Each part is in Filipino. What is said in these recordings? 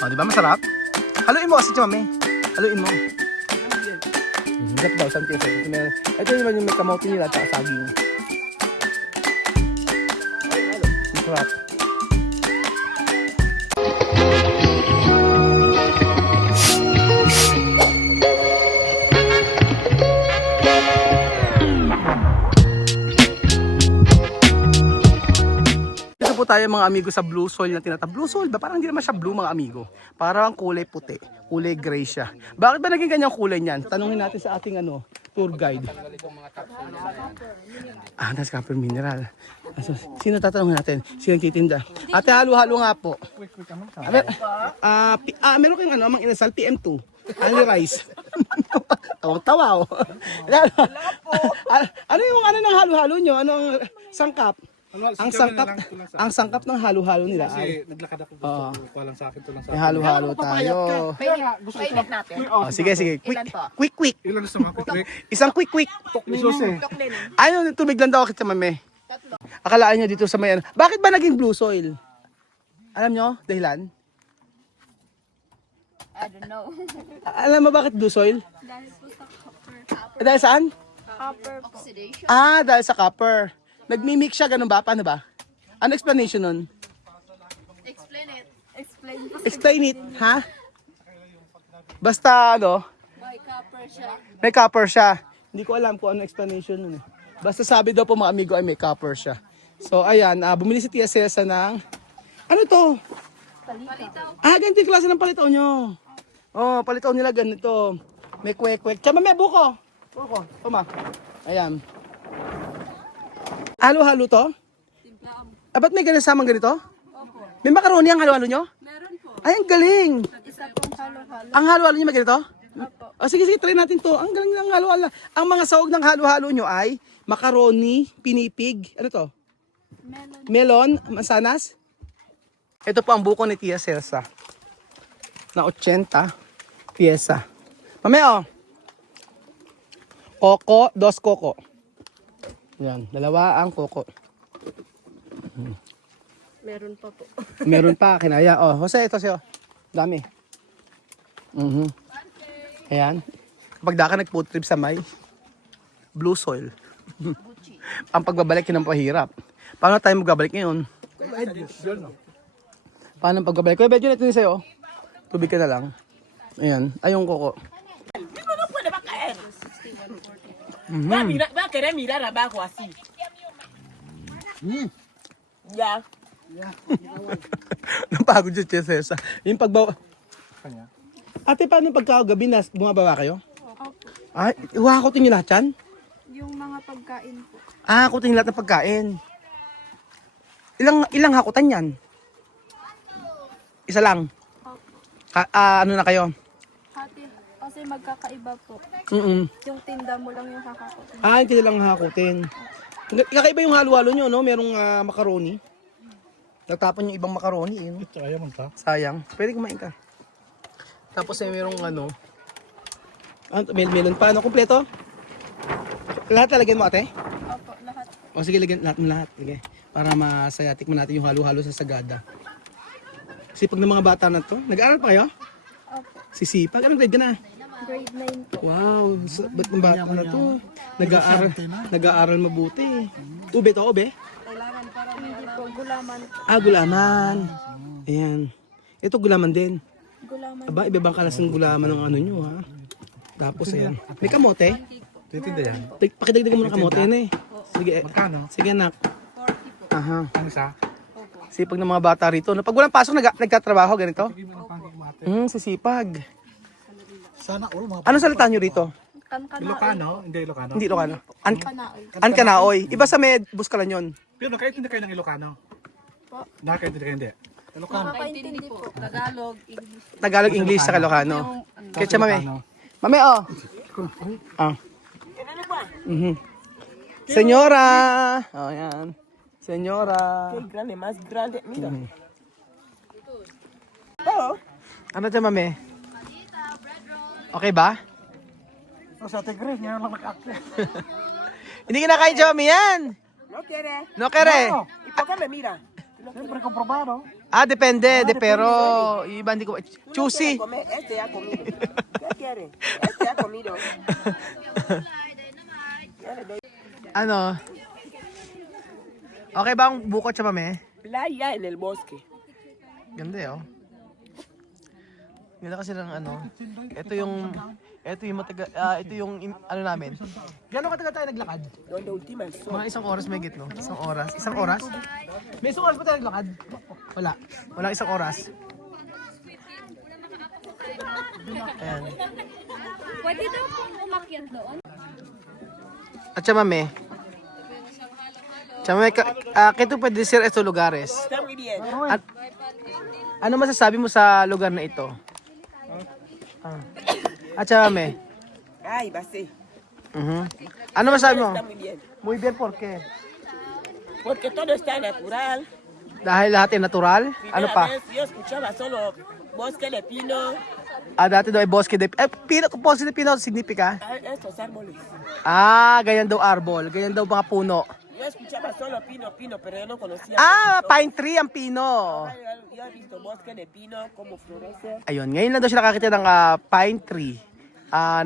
O, di ba masarap? Haluin mo kasi, mami. Haluin mo. Hirap daw, saan peso. Ito naman yung may kamote nila at saging. Masarap. Dito po tayo mga amigo sa blue soil na tinatawag. Blue soil ba? Parang hindi naman siya blue mga amigo. Parang kulay puti. Kulay gray siya. Bakit ba naging ganyang kulay niyan? Tanungin natin sa ating tour guide. That's copper mineral. So, sino tatanungin natin? Sino titinda? Ate, halo-halo nga po. Meron kayong amang inasal, PM2. Only rice. Tawang-tawa. Ano yung ng halo-halo nyo? Anong sangkap? Ang sangkap ng halo-halo nila ay naglakad ako gusto ko lang sa akin to lang sa may halo-halo tayo. Pailit natin. Sige. Quick. Ilan gusto mo quick Isang quick. susi. Ayun, tubig lang daw kita, mame. Akalaan nyo dito sa may ano. Bakit ba naging blue soil? Alam nyo? Dahilan? I don't know. Alam mo bakit blue soil? Dahil po sa copper. Dahil saan? Copper oxidation. Dahil sa copper. Nagmimix siya, ganun ba? Paano ba? Ano explanation nun? Explain it. Explain it, ha? Basta, May copper siya. may copper siya. Hindi ko alam kung ano explanation nun eh. Basta sabi daw po mga amigo ay may copper siya. So, ayan, bumili si Tia Cesa ng, ano to? Palitaw. Ganito yung klase ng palitaw nyo. Oh, palitaw nila ganito. May kwek-kwek. Tsama, may buko. Buko. Tuma. Ayan. Halo-halo to? Ba't may samang ganito? Opo. May macaroni ang halo-halo nyo? Meron po. Ay, ang galing. Isa pong halo-halo. Ang halo-halo nyo may ganito? Opo. Sige, try natin to. Ang galing ng halo-halo. Ang mga sahog ng halo-halo nyo ay macaroni, pinipig, ano to? Melon. Melon, mansanas. Ito po ang buko ni Tia Celsa. Na 80 pyesa. Mamaya Koko, 2 koko. Yan, 2 ang koko. Meron pa po. Meron pa, kinaya. Jose, ito siya. Dami. Ayan. Kapag ka nag-food trip sa may blue soil. Ang pagbabalik yun ang pahirap. Paano tayo magbabalik ngayon? Paano ang pagbabalik? Kuya Bedyo, ito din sa'yo. Tubig ka na lang. Ayan. Ayong koko. Va a querer mirar abajo así. Ya. Napagod si Tia Cesa. Yung pagbawa. Ate, paano pagkagabi na bumababa kayo? Opo. Ay, huwakotin niyo lahat yan? Yung mga pagkain po. Hakutin lahat ng pagkain. Ilang hakutan yan? Isa lang. Ano na kayo? Hati. Kasi magkakaiba po. Yung tinda mo lang yung kakakutin. hindi lang hakutin. Kakaiba yung halo-halo nyo, no? Merong macaroni. Nagtapon yung ibang macaroni. Eh, no? Ayaw mo ta. Sayang. Pwede kumain ka. Tapos merong melon pa. Kompleto? Lahat lalagyan mo, ate? Opo, lahat. Sige, lagyan lahat. Sige. Para masaya. Tikman natin yung halo-halo sa Sagada. Sipag ng mga bata na to. Nag-aaral pa kayo? Opo. Sisipag. Anong grade ka na? Grade 9 po. Wow. Ba't ng bata na to? Nag-aaral mabuti. Ube to, ube? Hindi po, gulaman. Gulaman. Ayan. Ito gulaman din. Gulaman. Aba, ibabang kalas ng gulaman ng ano nyo, ha? Tapos, ayan. May kamote? Titinda yan. Pakidagdag mo ng kamote yan eh. Sige, Magkano? sige anak. Aha. Ang isa? Sipag ng mga bata rito. Pag walang pasok, nagtatrabaho, ganito? Sige mo ang pancake mo ate. Sisipag. Sana all mga Ano salita nyo rito? Ilocano? Hindi Ilocano. Hindi Ilocano. Kanaoy. Ankanaoy. Iba sa med, buskalan yun. Pero nakaintindi kayo ng Ilocano? Po. Nakakaintindi kayo hindi? Ilocano. Nakakaintindi po. Tagalog, English. Tagalog, English, sa Ilocano. Ketcha, mame. Mame, Senyora. Yan. Senyora. Grande, más grande. Mira. Ano dyan, mame? Okay ba? Sa Tigre, ngayon lang nag-active. Hindi kinakain siya, mami, yan. No quiere. No kere. ¿Y por qué me mira? Siyempre comprobado. Ah, depende. Pero iba hindi ko... Choosy. Comer, este ya ha comido. ¿Qué quiere? Este ya ha comido. Ano? Okay ba ang bukod sa mame? Playa en el bosque. Ganda eh, oh. Ganda kasi ng ano. Ito yung matagal, ito yung ano namin. Gano'ng katagal tayo naglakad? Donde última el sol. Mga isang oras may gitno. Isang oras. Isang oras? May isang oras ba tayo naglakad? Wala. Walang isang oras. Ayan. Pwede daw pong umakyat doon. At siya mame. Siya mame, kito pwede decir estos lugares. Está muy bien. At, ano masasabi mo sa lugar na ito? At siya mame. Ay, va a ser. Ano masasabi mo? Está muy bien. Muy bien, ¿por qué? Porque todo está natural. Dahil lahat ay natural? Ano Primera pa? vez yo escuchaba solo bosque de pino, Dati daw ay bosque de... bosque de pino significa? estos árboles. Ganyan daw arbol. Ganyan daw mga puno. Yo escuchaba solo pino, pero yo no conocía. Pine tree ang pino. Yo he visto bosque de pino, cómo florece. Ayun, ngayon lang daw siya nakakita ng pine tree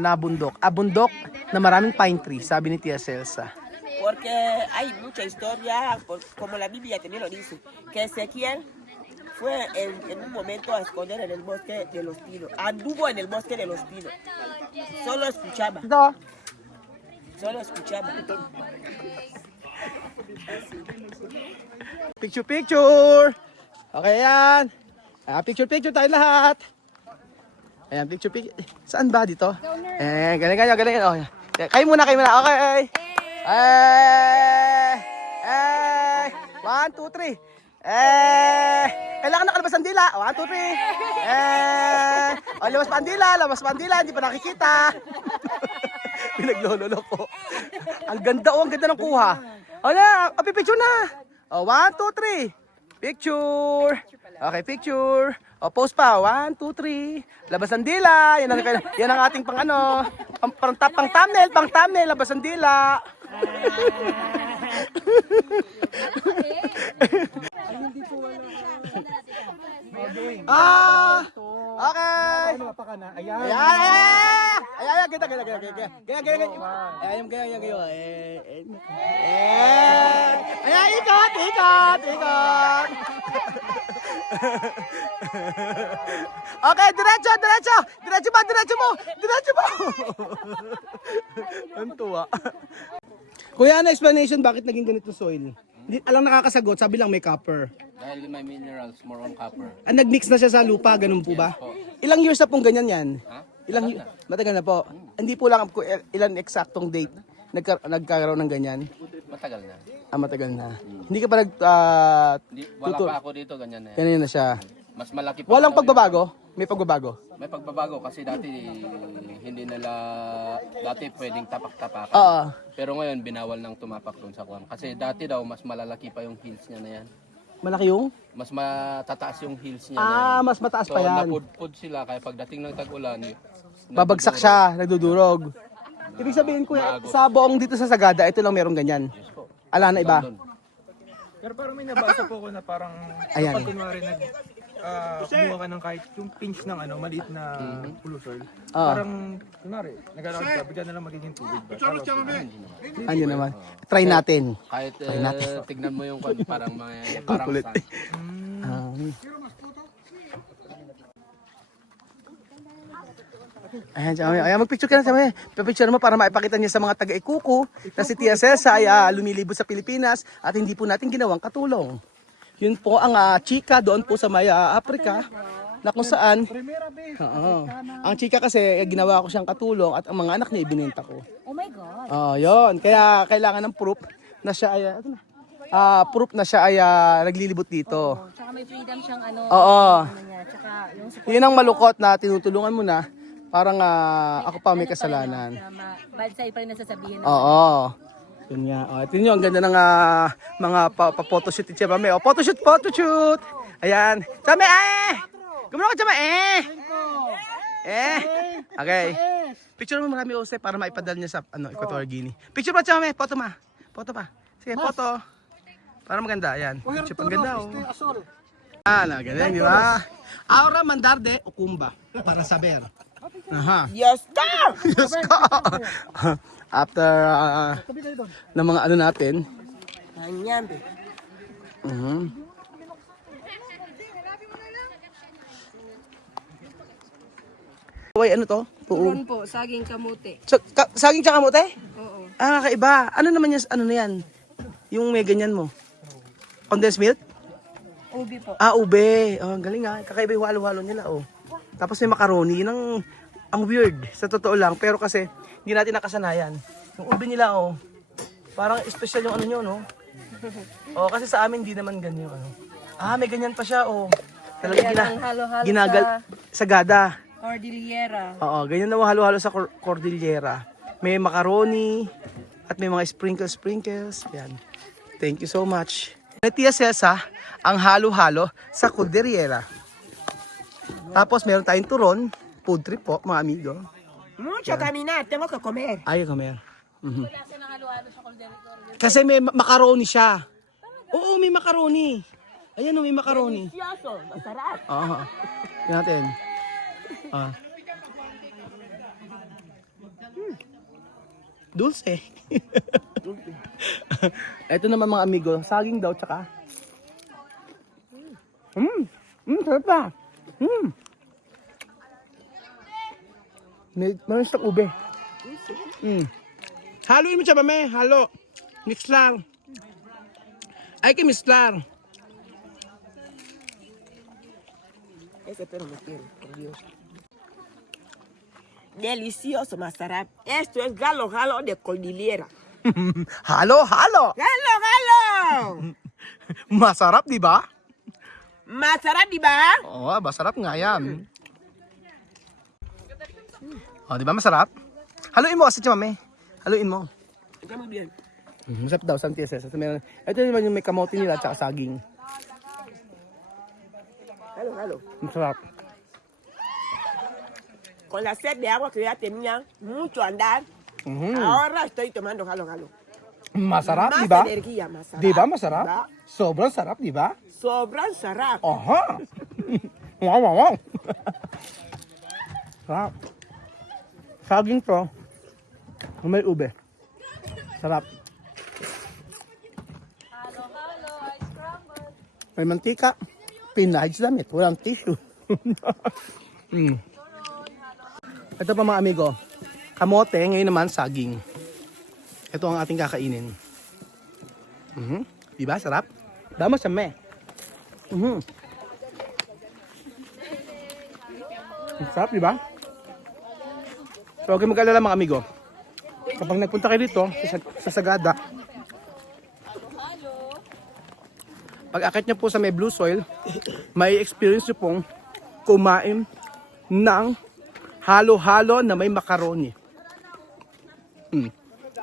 na bundok. Bundok na maraming pine tree, sabi ni Tia Celsa. Porque hay mucha historia, como la Biblia también lo dice, que Ezequiel fue en un momento a esconder en el bosque de los pinos. Anduvo en el bosque de los pinos. Solo escuchaba, Ito. solo escuchaba. Picture! Okay yan. Picture tayo lahat. Ayan, picture. Saan ba dito? Galing. Oh, yan. Kayo muna. Okay. 1, 2, 3. Kailangan nakalabas ang dila. 1, 2, 3. Labas pa ang dila. Hindi pa nakikita. Pinaglololo ko. Ang ganda ng kuha. Pipicture na. 1, 2, 3. Picture. Okay, picture. Post pa. 1, 2, 3. Labas ang dila. Yan ang ating pang thumbnail. Labas ang dila. Okay. Ano pa ka na? Ayan. Ayan, kita. Ayan, ikot. Okay, diretso mo. Ang tuwa. Kuya, ano explanation bakit naging ganito soil? Hindi alang nakakasagot, sabi lang may copper. Dahil may minerals, more on copper. Nag-mix na siya sa lupa, ganun po ba? Ilang years na pong ganyan yan? Matagal na po. Hindi po lang ko ilan eksaktong date nagkaroon ng ganyan. Matagal na. Matagal na. Hindi ka pa Wala pa ako dito, ganyan na yan. ganyan na siya. Mas malaki pa. Walang ako pagbabago? May pagbabago? May pagbabago kasi dati dati pwedeng tapak-tapakan. Oo. Pero ngayon binawal nang tumapak doon sa kuwan. Kasi dati daw mas malalaki pa yung hills niya na yan. Malaki yung? Mas matataas yung hills niya na yan. Mas mataas So pa yan. napudpud sila kaya pagdating ng tag-ulan, Babagsak siya, nagdudurog. Ibig sabihin ko, sa buong dito sa Sagada, ito lang merong ganyan. Ala na iba. Doon. Pero parang may nabasa po ko na parang Ayan. kapag kunwari kumuha ka ng kahit yung pinch ng maliit na pulusol, parang kunwari, nag-alawad ka, bigla na lang magiging tubig ba? Andiyan naman. Try natin. Kahit tignan mo yung kwan, parang Kulit. sand. Ayan, magpicture ka na sa mga. Pipicture mo para maipakita niya sa mga taga-Ikuku na si Tia Celsa ay lumilibot sa Pilipinas at hindi po natin ginawang katulong. Yun po ang chika doon po sa Maya, Africa na kung saan ang chika kasi ginawa ko siyang katulong at ang mga anak niya ibinenta ko. Oh my God. Yun. Kaya kailangan ng proof na siya ay naglilibot dito. Tsaka may freedom siyang Oo. niya. Tsaka yung support Yun ang malukot na tinutulungan mo na parang ako pa may kasalanan. na bad side pa rin nasasabihin ng Oo. Yun nga. Ito nyo, ang ganda ng mga pa-photoshoot. Mami. Photoshoot! Ayan. Chame, Gumano ka, Chame, Okay. Picture mo marami, Jose, para maipadala niya sa Equatorial Guinea. Picture pa, Chame. Photo pa. Sige, photo. Para maganda, ayan. Chip, ang ganda, oh. Este azul. Ganyan, di ba? Ahora mandar de Okumba para saber. Aha. Dios ka! Diyos ko! After ng mga ano natin. Anyambe. Uy, ano to? Turon po, saging kamote. So, saging tsaka kamote? Oo. Kakaiba. Ano naman yan? Ano na yan? Yung may ganyan mo. Condensed milk? Ubi po. Ube. Oh, ang galing Kakaiba yung halo-halo nila, oh. Tapos may macaroni. Ang weird, sa totoo lang. Pero kasi, hindi natin nakasanayan. Yung ube nila, oh. Parang special yung ano nyo, no? Oh, kasi sa amin, hindi naman ganyan, ano. May ganyan pa siya, oh. Talaga Yan ang halo-halo sagada. Cordillera. Oo, ganyan na halo-halo sa Cordillera. May macaroni at may mga sprinkles. Yan. Thank you so much. Tia Cesa, ang halo-halo sa Cordillera. Tapos meron tayong turon, food trip po, mga amigo. Mucho caminar, tengo que comer. Ayaw comer. Kasi may macaroni siya. Oo, may macaroni. Ayan, may macaroni. Delicioso, masarap. Oo. Yan natin. Dulce. Ito naman mga amigo, saging daw tsaka. Sarap pa. Meron siyang ube. Haluin mo siya ba, me? Halo. Mix lang. Ay, mix lang. Ese pero me quiero, por Dios. Delicioso, masarap. Esto es galo de cordillera. Halo. Galo! Masarap, di ba? Masarap, di ba? Oo, masarap nga yan. Oh, di ba masarap? Haluin mo kasi, mami. Haluin mo. Está muy bien. Masarap daw, Santia Cesa. Ito naman yung may kamote nila at saka saging. Galo. Masarap. Con la sed de agua que ya tenía mucho andar, ahora estoy tomando galo. Masarap, Más di ba? energía, masarap. Di ba masarap? Diba? Sobrang sarap, di ba? Sobrang sarap. Aha! Wow. Sarap. Saging to. May ube. Sarap. May mantika. Pinahid sa damit. Walang tissue. Ito pa mga amigo. Kamote, ngayon naman saging. Ito ang ating kakainin. Diba? Sarap? Dama sa me. Sarap, diba? So, huwag kayong mag-alala mga amigo. Kapag nagpunta kayo dito sa Sagada, pag akit nyo po sa may blue soil, may experience nyo pong kumain ng halo-halo na may macaroni.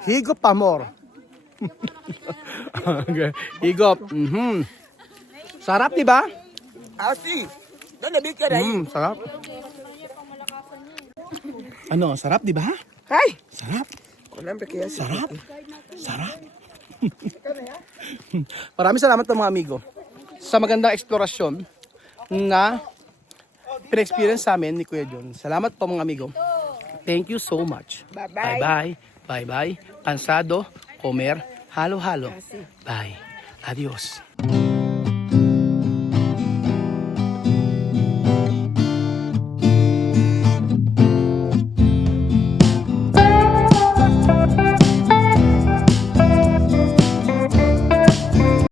Higop pa more. Higop. Sarap, di ba? Así. ¿Dónde vi que era ahí? Sarap. Ano, sarap, di ba? Ay, Sarap. con hambre que ya se... Sarap. Maraming salamat po mga amigo sa magandang eksplorasyon na pina-experience sa amin ni Kuya John. Salamat po mga amigo. Thank you so much. Bye-bye. Bye-bye. Cansado, comer, halo-halo. Bye. Adios.